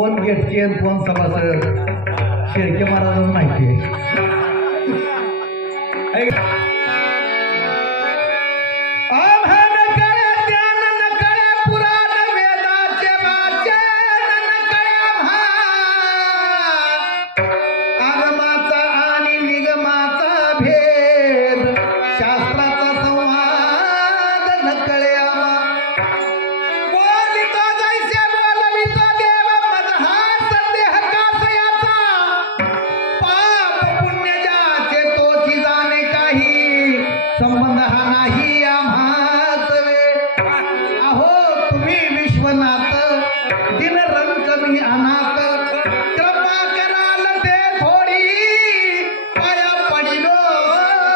कोण गेटचे कोण सभासद शेळके महाराजांना माहिती आहे. संबंध हा नाही आम्हाच वे. अहो तुम्ही विश्वनाथ दिन रंग मी अनाथ कृपा कराल ते थोडी पाया पडिलो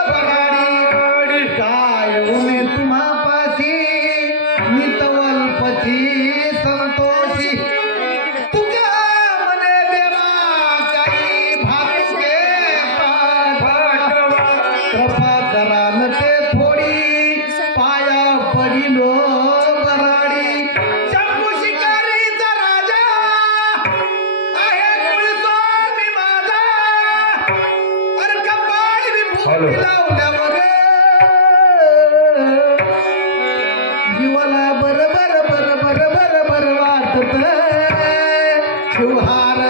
बराडी काय उमे तुम्हा पाशी मी तवलपची संतोषी तुका मने देवा काही भाग्य कृपा कराल ते थोडी पाया पडिलो बराडी. शंभू शिकारीचा राजा आहे कुलस्वामी माझा अरे कपाळ विभूती लावल्यावर जीवाला बर बर बर बर बर बर वाटत शिवहार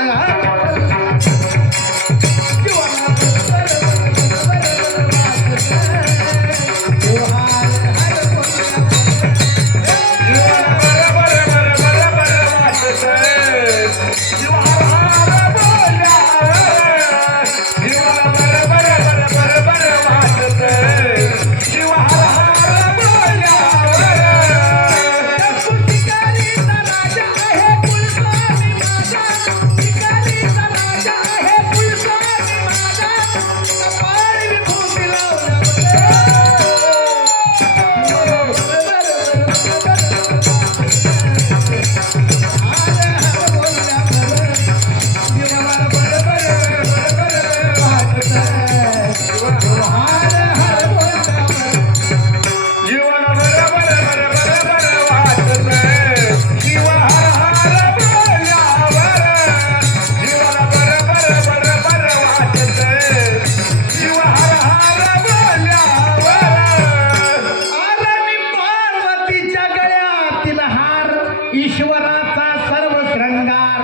ईश्वराचा सर्व श्रंगार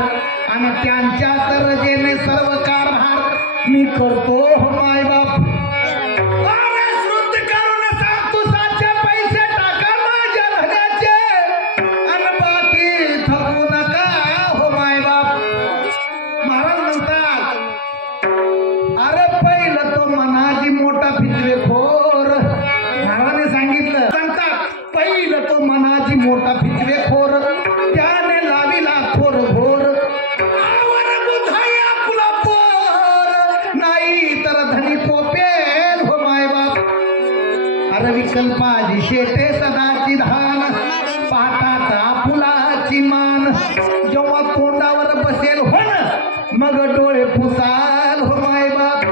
आणि त्यांच्या तरजेने सर्व कारभार मी करतो माय बाप. करून सांगतो साचे पैसे टाका माझ्या धन्याचे आणि बाकी थकू नका हो माय बाप. महाराज म्हणतात अरे पहिलं तो मनाजी मोठा फितवेखोर. महाराजांनी सांगितलं सांगतात पहिलं तो मनाजी मोठा फितवेखोर त्याने लाविला थोर घोर आवर बुधाया कुला पोर नाही तर धनी पोपेल हो माय बाप. अरे विकल्पाजी शेते सदाची धान पाटाचा फुलाची मान जेव्हा तोंडावर बसेल हो ना मग डोळे पुसाल हो माय बाप.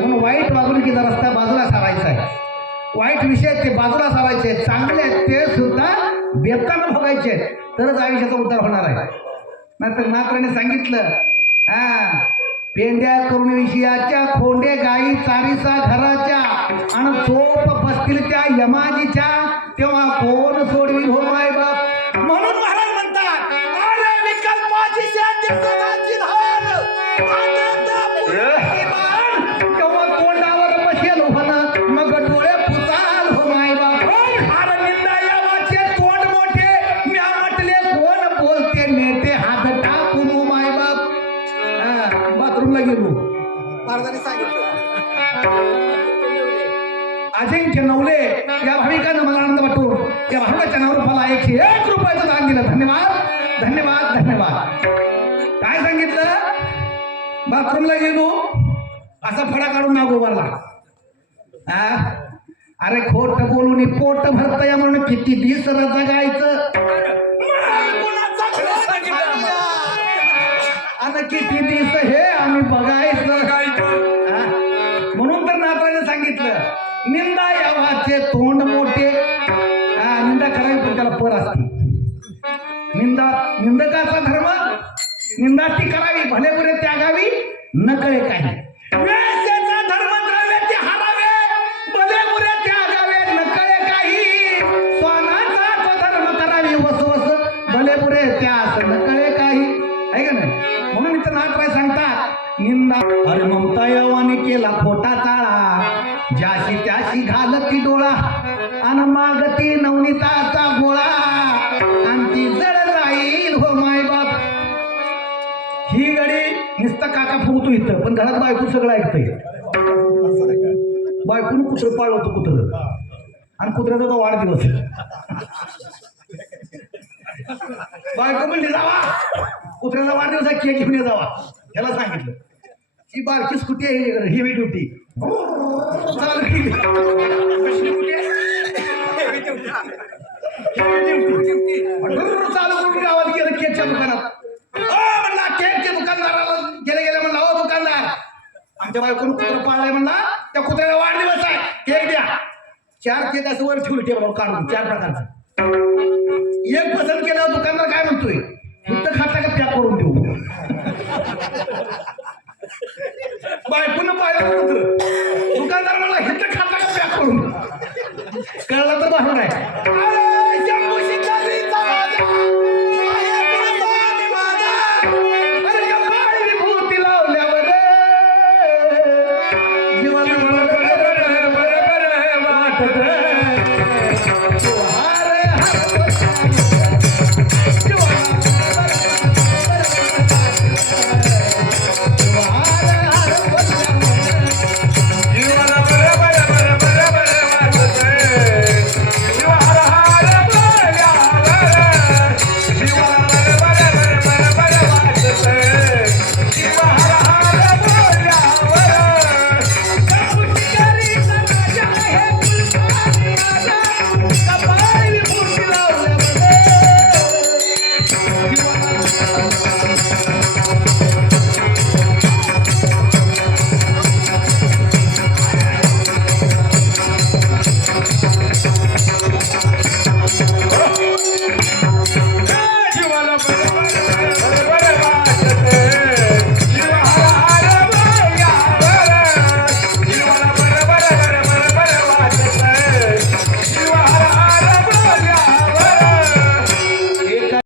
म्हणून वाईट वागणुकीचा रस्ता बाजूला सारायचा आहे. वाईट विषय ते बाजूला सारायचे चांगले ते सुद्धा बेतानं भोगायचे तरच आयुष्याचा उद्धार होणार आहे. नाहीतर मात्राने सांगितलं पेंड्या करून विषयाच्या खोंडे गाई चारीसा घराच्या आणि चोप बसतील त्या यमाजीच्या तेव्हा कोण सोडवी हो माय बाप. म्हणून महाराज म्हणतात अरे विकल्पाची शेती सदाची धान तेव्हा तोंडावर बसेल हो ना मग डोळे पुसाल हो माय बाप. अरे निंदा यमाचे तोंड मोठे म्या म्हटले कोण बोलते नेते हात टाकून हो माय बाप. बाथरूमला गेलो महाराजांनी सांगितलं अजिंक्य नवले या भाविकांना मला आनंद वाटतो. या भाविकाच्या नावावर मला 101 रुपयाचं दान दिलं. धन्यवाद धन्यवाद धन्यवाद. काय सांगितलं बाथरूमला गेलो असा फडा काढून नाग उभारला. अरे खोट बोलून पोट भरतय म्हणून किती दिवस जगायचं आणि किती दिवस हे आम्ही बघायचं. म्हणून तर नाथराने सांगितलं निंदा यावाचे तोंड मोठे. निंदा करावी पण त्याला पर असते. निंदा निंदकाचा धर्म निंदा तिला खोटा चाळा ज्याशी त्याशी घालती डोळा आणि मागती नवनीताचा गोळा आणि ती जड जाईल हो माय बाप. ही गडी नुसतं काका फुगतो इथं पण घरात बायको सगळं ऐकतंय. बायकोनं कुत्रं पाळवतो कुत्रं आणि कुत्र्याचा तो वाढदिवस बायको म्हणली जावा कुत्र्याचा वाढदिवस आहे केक घेऊन ये जावा. ह्याला सांगितलं ही बारकी स्कूटी आहे हेवी ड्युटी चालू केली. चालू करून गावात गेलं केकच्या दुकानात. म्हणला केकच्या दुकानदाराला गेले गेले म्हणला हो दुकानदार आमच्या बायकोनं कुत्रं पाळलंय म्हणला त्या कुत्र्याला वाढदिवस आहे केक द्या. 4 केक असं वर ठेवले टेबलावर काढून 4 प्रकारचा. एक पसंत केल्यावर दुकानदार काय म्हणतोय इथं खाता का पॅक करून देऊ. बायकोनं पाहिलं कुत्र दुकानदार म्हणला इथं खाता का पॅक करून कळलं तर बाहेर आहे.